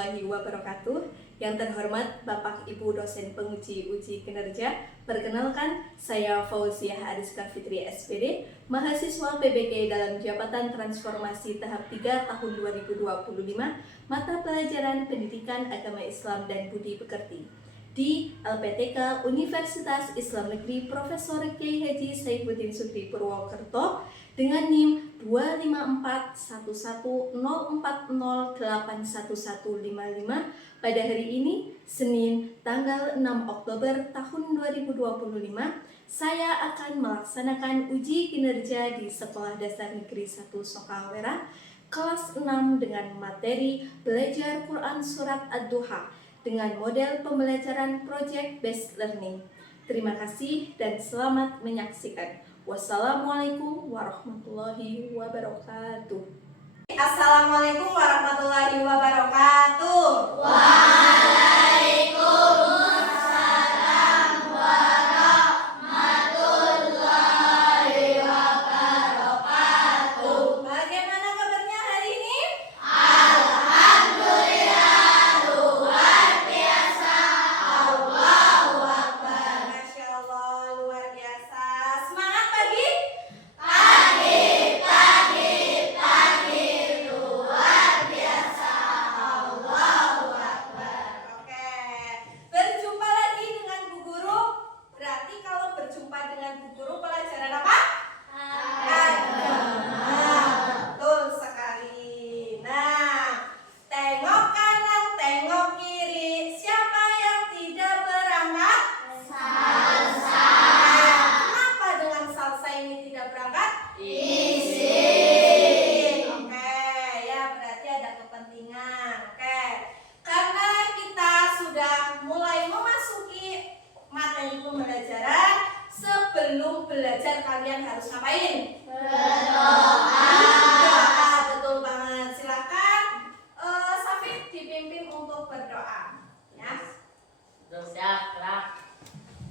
warahmatullahi wabarakatuh. Yang terhormat Bapak Ibu dosen penguji uji kinerja, perkenalkan saya Fauziah Ariska Fitri SPD, mahasiswa PBG dalam Jabatan Transformasi Tahap 3 tahun 2025, mata pelajaran Pendidikan Agama Islam dan Budi Pekerti di LPTK Universitas Islam Negeri Profesor Kiai Haji Saifuddin Sukri Purwokerto dengan NIM 2541104081155 pada hari ini, Senin tanggal 6 Oktober tahun 2025, saya akan melaksanakan uji kinerja di Sekolah Dasar Negeri 1 Sokawera kelas 6 dengan materi belajar Quran Surat Ad-Duha dengan model pembelajaran Project Based Learning. Terima kasih dan selamat menyaksikan. Wassalamualaikum warahmatullahi wabarakatuh. Assalamualaikum warahmatullahi wabarakatuh. Waalaikumsalam warahmatullahi wabarakatuh. Bagaimana kabarnya hari ini? Alhamdulillah, luar biasa. Allahu Akbar. Masya Allah, luar biasa. Semangat pagi. Sebelum belajar kalian harus ngapain? Berdoa. Betul banget. Silakan Safif dipimpin untuk berdoa. Ya.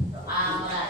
Doa mulai.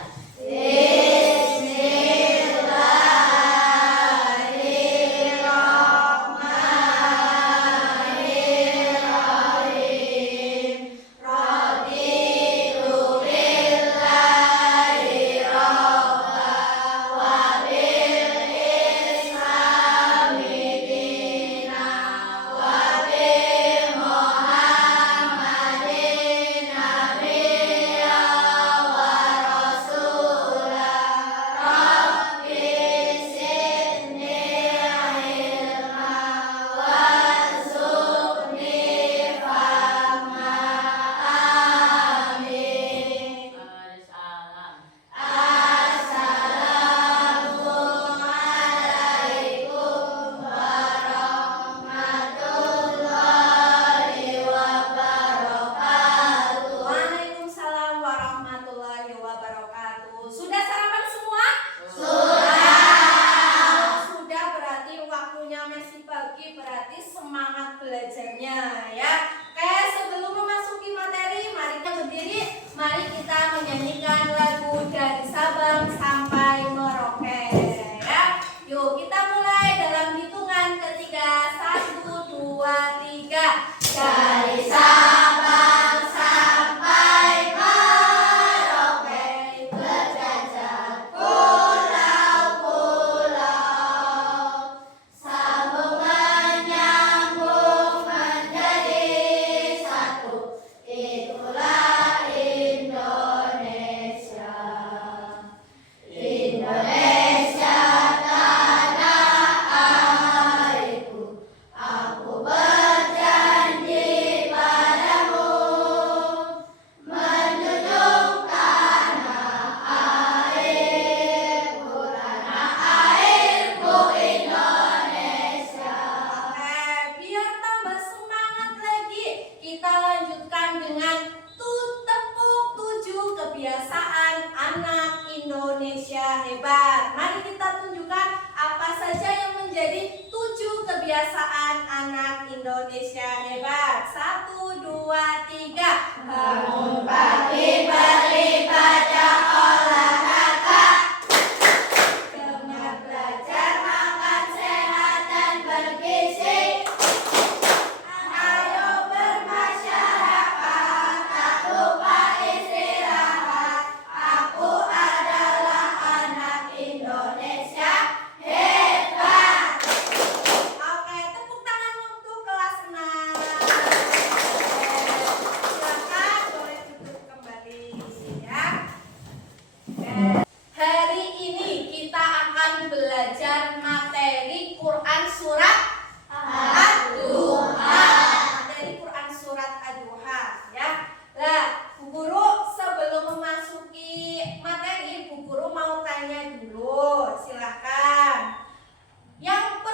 Belajarnya ya. Oke, sebelum memasuki materi, mari kita berdiri. Mari kita menyanyikan lagu Dari Sabang Sampai Merauke ya. Yuk kita mulai dalam hitungan ketiga. 1, 2, 3. Dari Sabang sampai Merauke, berjajah pulau-pulau, sambung menyambung menjadi satu. Itulah Indonesia. Indonesia tanah airku. Aku berjanji padamu, menjunjung tanah airku Indonesia. Biar tambah semangat lagi, kita lanjutkan dengan tepuk 7 kebiasaan anak Indonesia hebat. Mari kita tunjukkan apa saja yang menjadi 7 kebiasaan anak Indonesia hebat. 1, 2, 3. Bangun pagi beribadah olahraga, gemar belajar makan sehat dan bergizi. Ayo bermain hafalnya dulu, silahkan. Yang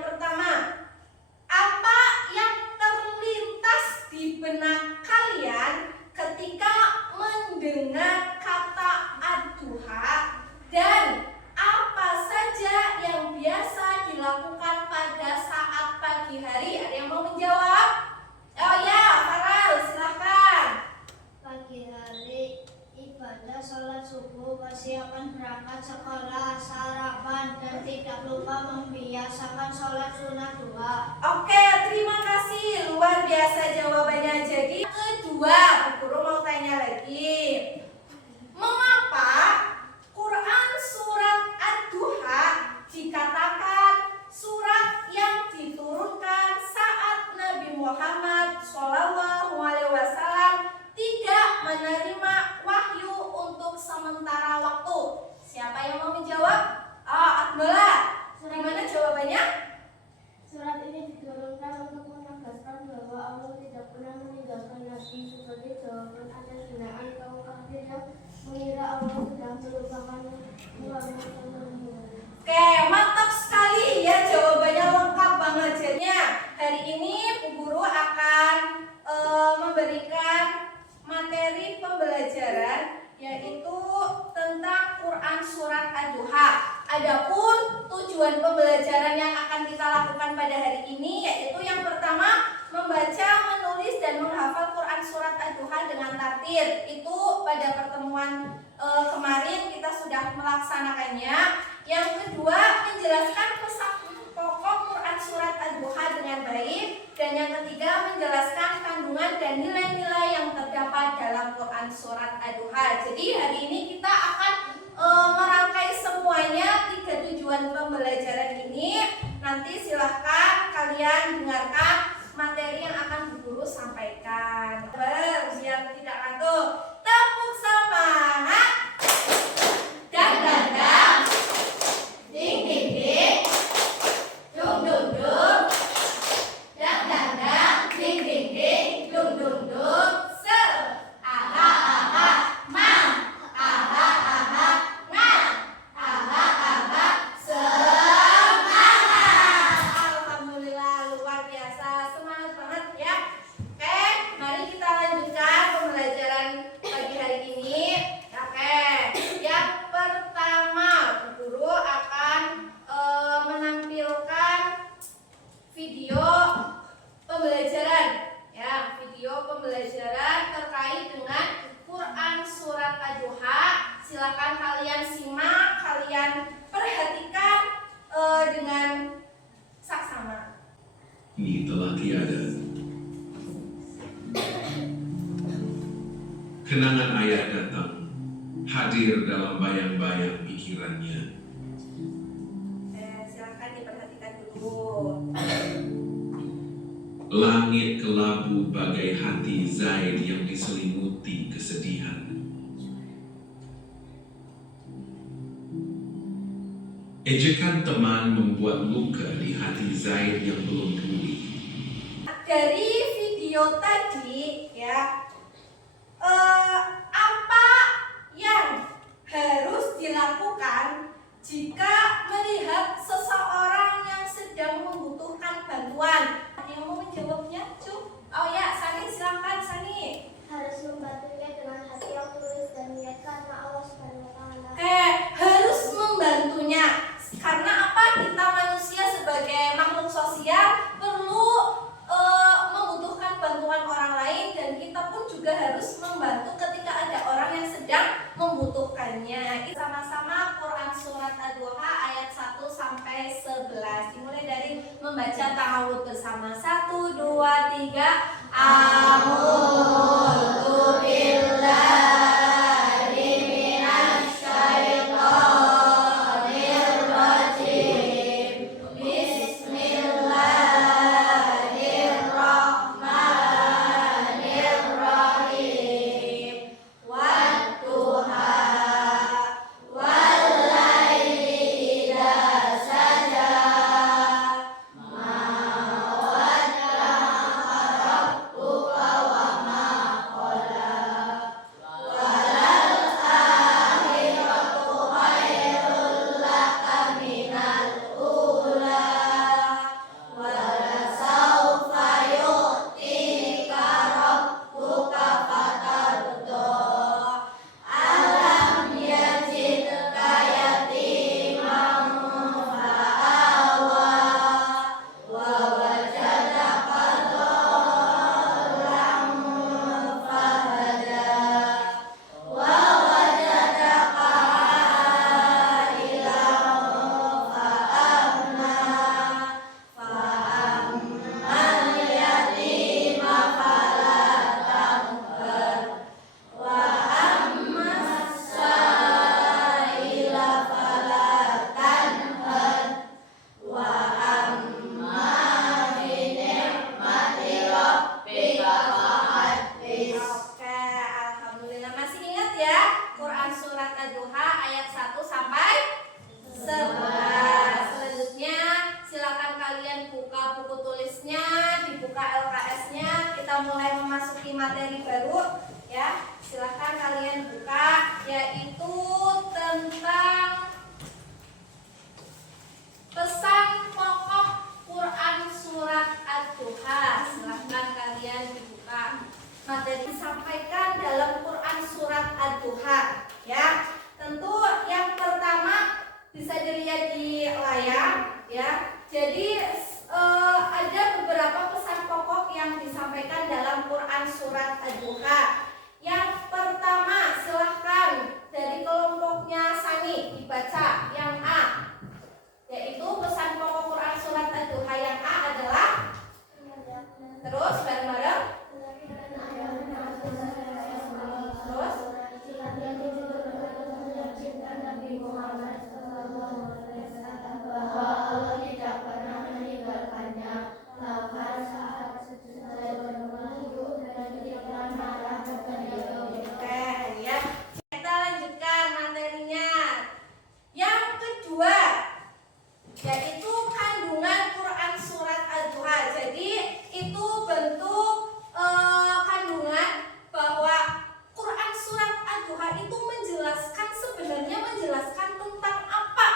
pertama, apa yang terlintas di benak kalian ketika mendengar kata ad-duha, dan apa saja yang biasa dilakukan pada saat pagi hari? Ada yang mau menjawab? Oh ya, Farel, silahkan. Pagi hari ibadah sholat subuh, persiapan berangkat sekolah, sarapan, dan tidak lupa membiasakan sholat sunat duha. Oke, terima kasih. Luar biasa jawabannya. Jadi kedua, Bu Guru mau tanya lagi. Mengapa Quran surat Ad-Duha dikatakan surat yang diturunkan saat Nabi Muhammad SAW tidak menerima wahyu untuk sementara waktu? Siapa yang mau menjawab? Akmala. Gimana jawabannya? Surat ini diturunkan untuk menegaskan bahwa Allah tidak pernah meninggalkan Nabi, sebagai jawaban atas hinaan kaum kafir yang mengira Allah sudah melupakan Muhammad SAW. Oke, mantap sekali ya, jawabannya lengkap banget. Jadinya hari ini Bu Guru akan memberikan materi pembelajaran, yaitu tentang Quran surat Ad-Duha. Adapun tujuan pembelajaran yang akan kita lakukan pada hari ini yaitu yang pertama, membaca, menulis, dan menghafal Quran surat Ad-Duha dengan tartil. Itu pada pertemuan kemarin kita sudah melaksanakannya. Yang kedua, menjelaskan pesan pokok Quran surat Ad-Duha dengan baik. Dan yang ketiga, menjelaskan kandungan dan nilai-nilai yang terdapat dalam Quran surat Ad-Duha. Jadi hari ini kita akan merangkai semuanya 3 tujuan pembelajaran ini. Nanti silahkan kalian dengarkan materi yang akan Bu Guru sampaikan. Biar tidak ngantuk. Tepuk semangat. Dang dang dang. Ding ding ding. Dung dung dung. Dang dang dang. Ding ding ding. Dung dung dung. Se. Aha aha. Ma. Aha aha. Na. Aha aha. Semangat. Alhamdulillah, luar biasa. Semangat banget ya. Oke, mari kita lanjutkan pembelajaran pagi hari ini. Oke, yang pertama, Bu Guru akan menampilkan video pembelajaran, ya, video pembelajaran terkait dengan Quran surat Ad-Duha. Silakan kalian simak, kalian perhatikan dengan saksama. Ini telah tiada. Kenangan ayah datang, hadir dalam bayang-bayang pikirannya. Silakan diperhatikan dulu. Langit kelabu bagai hati Zaid yang diselimuti kesedihan. Ejekan teman membuat luka di hati Zaid yang belum pulih. Dari video tadi ya, apa yang harus dilakukan jika melihat seseorang yang sedang membutuhkan bantuan? Ada yang mau menjawabnya, Cuk? Oh ya, Sani, silakan Sani. Harus membantunya dengan hati yang tulus dan niat karena Allah Subhanahu wa Ta'ala. Harus membantunya karena apa? Kita manusia sebagai makhluk sosial perlu membutuhkan bantuan orang lain, dan kita pun juga harus membantu ketika ada orang yang sedang membutuhkannya. Sama-sama Quran surat Ad-Duha ayat 1 sampai 11. Dimulai dari membaca ta'awudz bersama. 1 2 3. A'udzu billahi minasy syaithanir rajim. Bismillahirrahmanirrahim. Wadduha wallaili idza saja. Ma wadda'aka rabbuka wa ma Ad-Duha ayat 1 sampai 11. Selanjutnya silakan kalian buka buku tulisnya, dibuka LKS-nya. Kita mulai memasuki materi baru ya. Silakan kalian buka, yaitu tentang pesan pokok Quran surat Ad-Duha. Silakan kalian dibuka. Materi disampaikan dalam Quran surat Ad-Duha ya. Tentu yang pertama bisa dilihat di layar ya. Jadi ada beberapa pesan pokok yang disampaikan dalam Quran surat Ad-Duha. Yang pertama, silahkan dari kelompoknya Sani dibaca yang A, yaitu pesan pokok Quran surat Ad-Duha yang A adalah, terus bareng-bareng, terus ya. Kita lanjutkan materinya. Yang kedua, yaitu kandungan Quran surat Ad-Duha. Jadi itu bentuk kandungan bahwa Quran surat Ad-Duha itu sebenarnya menjelaskan tentang apa.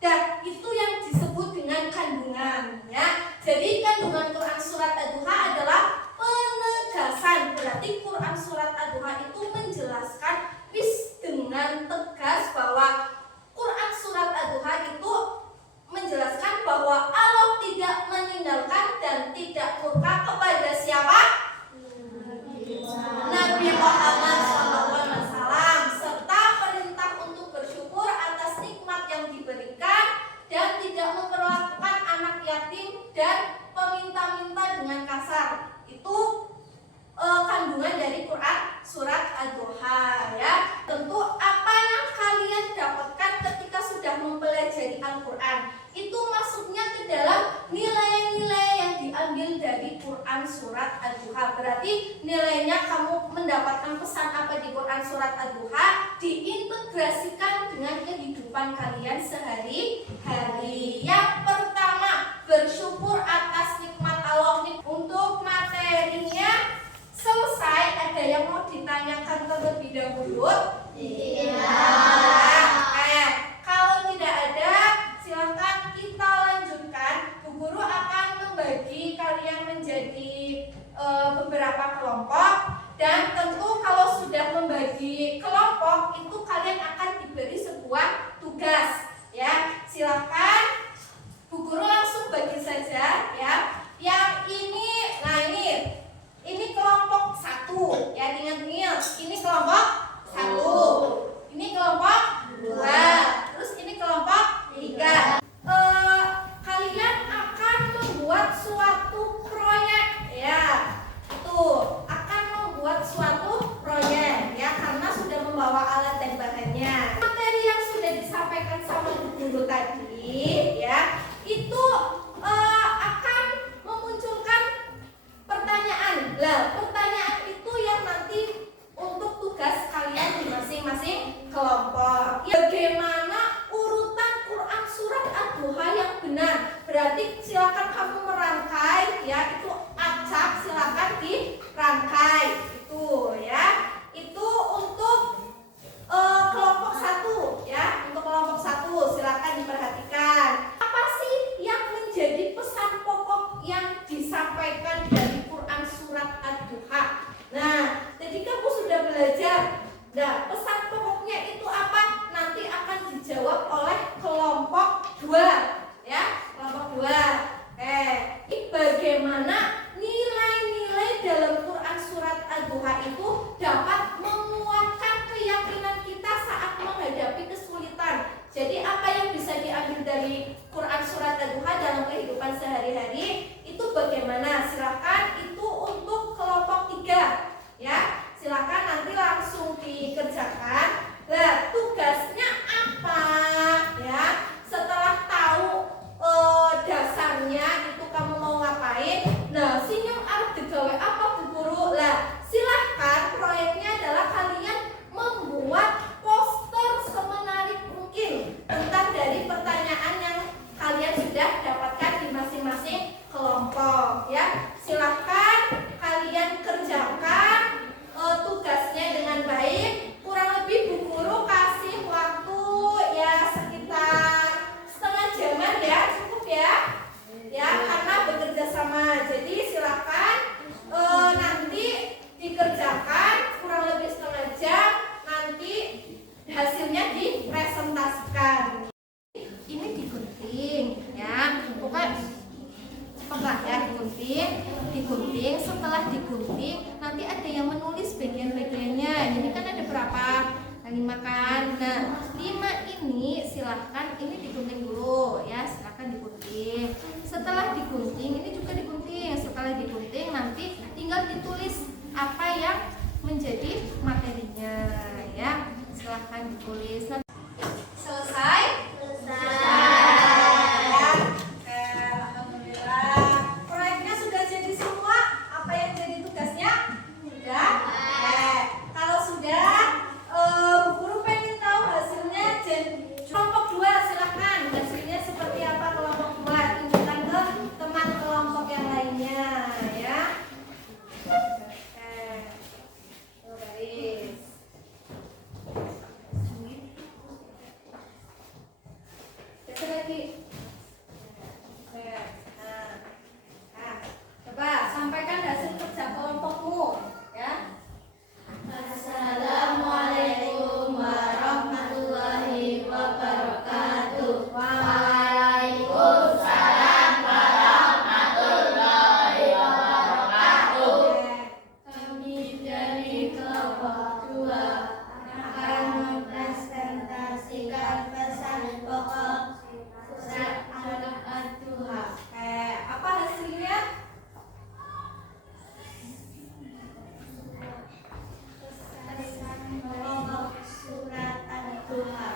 Dan itu yang disebut dengan kandungan ya. Jadi kandungan Quran surat Ad-Duha adalah penegasan. Berarti Quran surat Ad-Duha itu menjelaskan dengan tegas bahwa Quran surat Ad-Duha itu menjelaskan bahwa Allah tidak meninggalkan dan tidak murka kepada siapa? Nabi Muhammad SAW, serta perintah untuk bersyukur atas nikmat yang diberikan dan tidak memperlakukan anak yatim dan peminta-minta dengan kasar. Itu kandungan dari Quran surat Ad-Duha ya. Tentu apa yang kalian dapatkan ketika sudah mempelajari Al-Quran itu masuknya ke dalam nilai-nilai yang diambil dari Quran surat Ad-Duha. Berarti nilainya kamu mendapatkan pesan apa di Quran surat Ad-Duha diintegrasikan dengan kehidupan kalian sehari-hari. Yang pertama, bersyukur atas nikmat Allah. Untuk materinya selesai, ada yang mau ditanyakan terlebih dahulu? Kalau tidak ada, silahkan kita lanjutkan. Bu Guru akan membagi kalian menjadi beberapa kelompok. Dan tentu kalau sudah membagi kelompok, itu kalian akan diberi sebuah tugas ya. Silahkan Bu Guru langsung bagi saja ya. Yang ini, nah ini kelompok 1 ya, ingat-ingat, ini kelompok 1, ini kelompok 2, terus ini kelompok 3. Kalian akan membuat suatu proyek ya. Itu akan membuat suatu proyek ya, karena sudah membawa alat dan bahannya. Materi yang sudah disampaikan sama guru tadi ya, itu akan memunculkan pertanyaan. Lah, pertanyaan itu yang nanti untuk tugas kalian di masing-masing kelompok. Bagaimana urutan Quran surat Ad-Duha yang benar? Berarti silakan kamu merangkai ya, itu acak silakan dirangkai itu ya. Itu untuk kelompok 1 ya. Untuk kelompok 1 silakan diperhatikan. Apa sih yang menjadi pesan pokok yang disampaikan dari Quran surat Ad-Duha? Nah, jadi kamu sudah belajar. Nah, pesan pokoknya itu apa? Nanti dipresentasikan. Ini digunting ya, bukan pegang ya, digunting. Setelah digunting nanti ada yang menulis bagian-bagiannya. Jadi kan ada berapa? 5 kan. Nah 5 ini silahkan ini digunting dulu ya, silahkan digunting. Setelah digunting ini juga digunting. Setelah digunting nanti tinggal ditulis apa yang menjadi materinya ya, silahkan ditulis. Selesai? Alhamdulillah. Proyeknya sudah jadi semua? Apa yang jadi tugasnya? Sudah? Kalau sudah, guru pengen tahu hasilnya. Kelompok 2 silakan. Hasilnya seperti apa kelompok 2? Tunjukkan ke teman kelompok yang lainnya ya. Baris. Satu lagi. Nah, coba sampaikan hasil kerja kelompokmu ya. Assalamualaikum warahmatullahi wabarakatuh. Waalaikumsalam warahmatullahi wabarakatuh. Kami dari kelompok 2 akan mempresentasikan pesan pokok surat Al-Duha. Apa hasilnya? Pokok surat Al-Duha.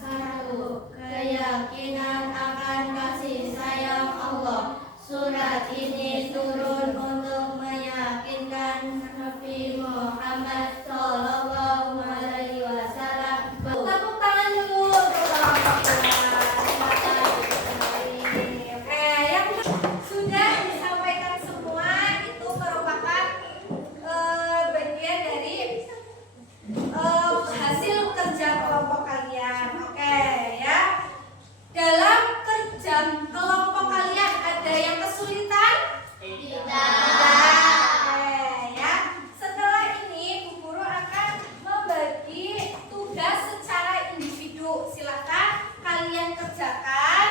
1. Keyakinan akan kasih sayang Allah. Surat ini turun untuk meyakinkan Nabi Muhammad Shallallahu Alaihi Wasallam. Tepuk tangan dulu untuk kelompok 2. Yang sudah disampaikan semua itu merupakan bagian dari hasil kerja kelompok kalian. Oke ya. Dalam kerja kelompok kalian ada yang kesulitan? Oke ya. Setelah ini Bu Guru akan membagi tugas secara individu. Silakan kalian kerjakan.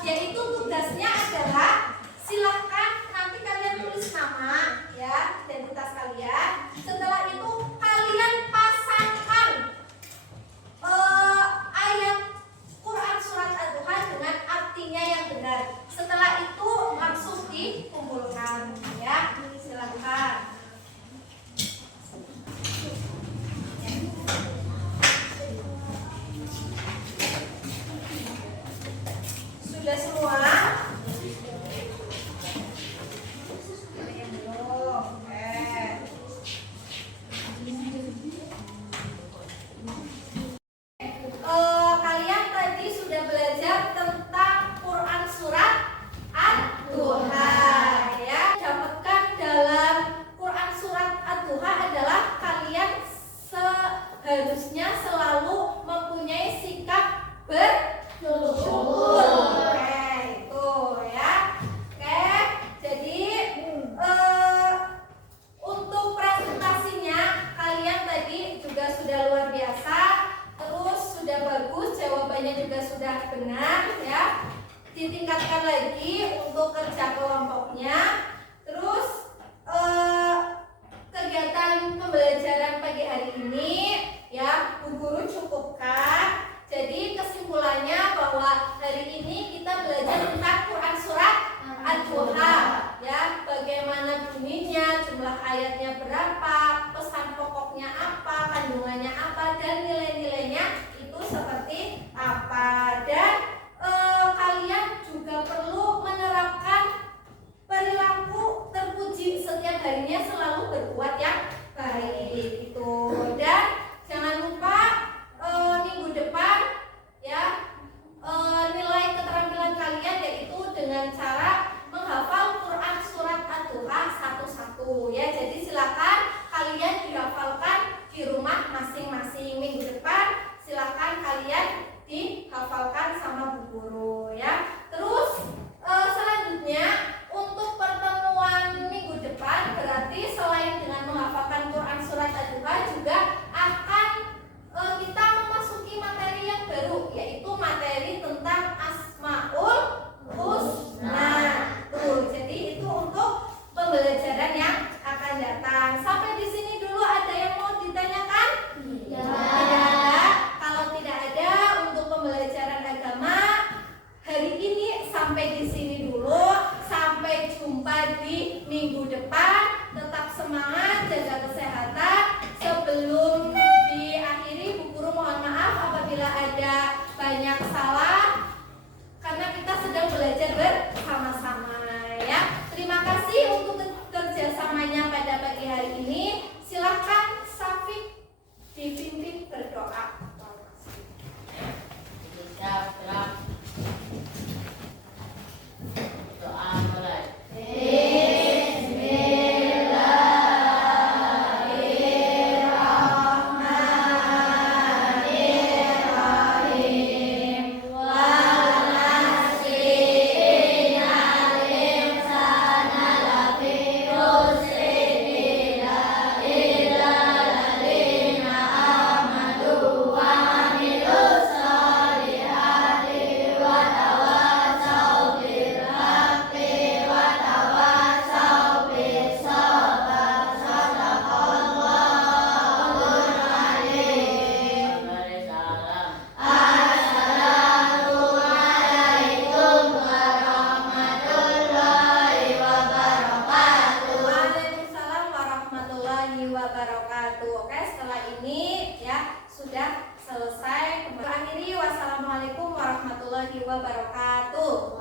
Yaitu tugasnya adalah silakan nanti kalian tulis nama ya, identitas kalian. Setelah itu kalian pasangkan ayat Quran surat Ad-Duha dengan artinya yang benar. Setelah itu langsung dikumpulkan ya. Silakan. Sudah semua? Belum. Kalian tadi sudah belajar tentang Quran surat Ad-Duha ya. Dapatkan dalam Quran surat Ad-Duha adalah kalian seharusnya selalu mempunyai sikap bersyukur. Oke, itu ya. Oke, jadi untuk presentasinya kalian tadi juga sudah luar biasa. Terus sudah bagus, jawabannya juga sudah benar ya. Ditingkatkan lagi untuk kerja kelompoknya. Terus kegiatan pembelajaran pagi hari ini ya Bu Guru cukupkan. Jadi kesimpulannya bahwa hari ini kita belajar tentang Quran surat Ad-Duha ya, bagaimana bunyinya, jumlah ayatnya berapa, pesan pokoknya apa, kandungannya apa, dan nilai-nilainya itu seperti apa. Dan kalian juga perlu menerapkan perilaku banyak salah karena kita sedang belajar bersama-sama ya. Terima kasih untuk kerjasamanya pada pagi hari ini. Silahkan Syafiq dipimpin berdoa. Doa mulai. Waalaikumsalam warahmatullahi wabarakatuh. Oke, setelah ini ya sudah selesai. Akhiri wassalamualaikum warahmatullahi wabarakatuh.